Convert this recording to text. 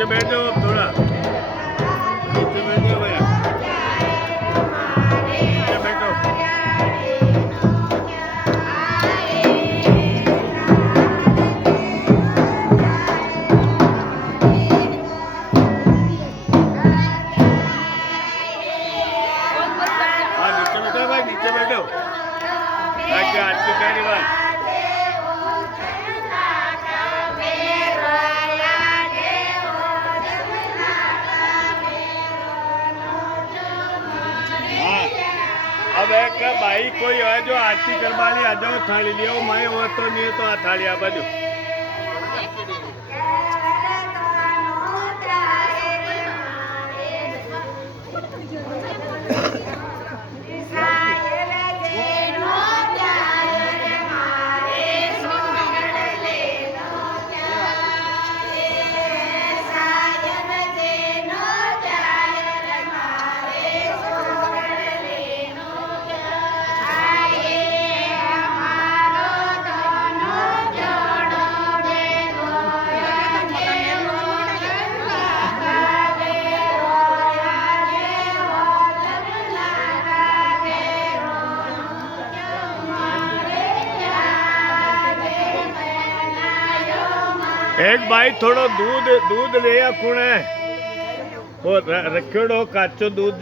नीचे बैठ जाओ अब थोड़ा नीचे बैठ जाओ भैया नीचे बैठो हाँ नीचे बैठो भाई नीचे बैठो आज की पहली बार अब एक भाई कोई है जो आरती करवानी आ जाओ थाली लियो मैं वो तो नहीं तो आ थाली आ बाजू एक भाई थोड़ो दूध ले आ कुणे रखियो काचो दूध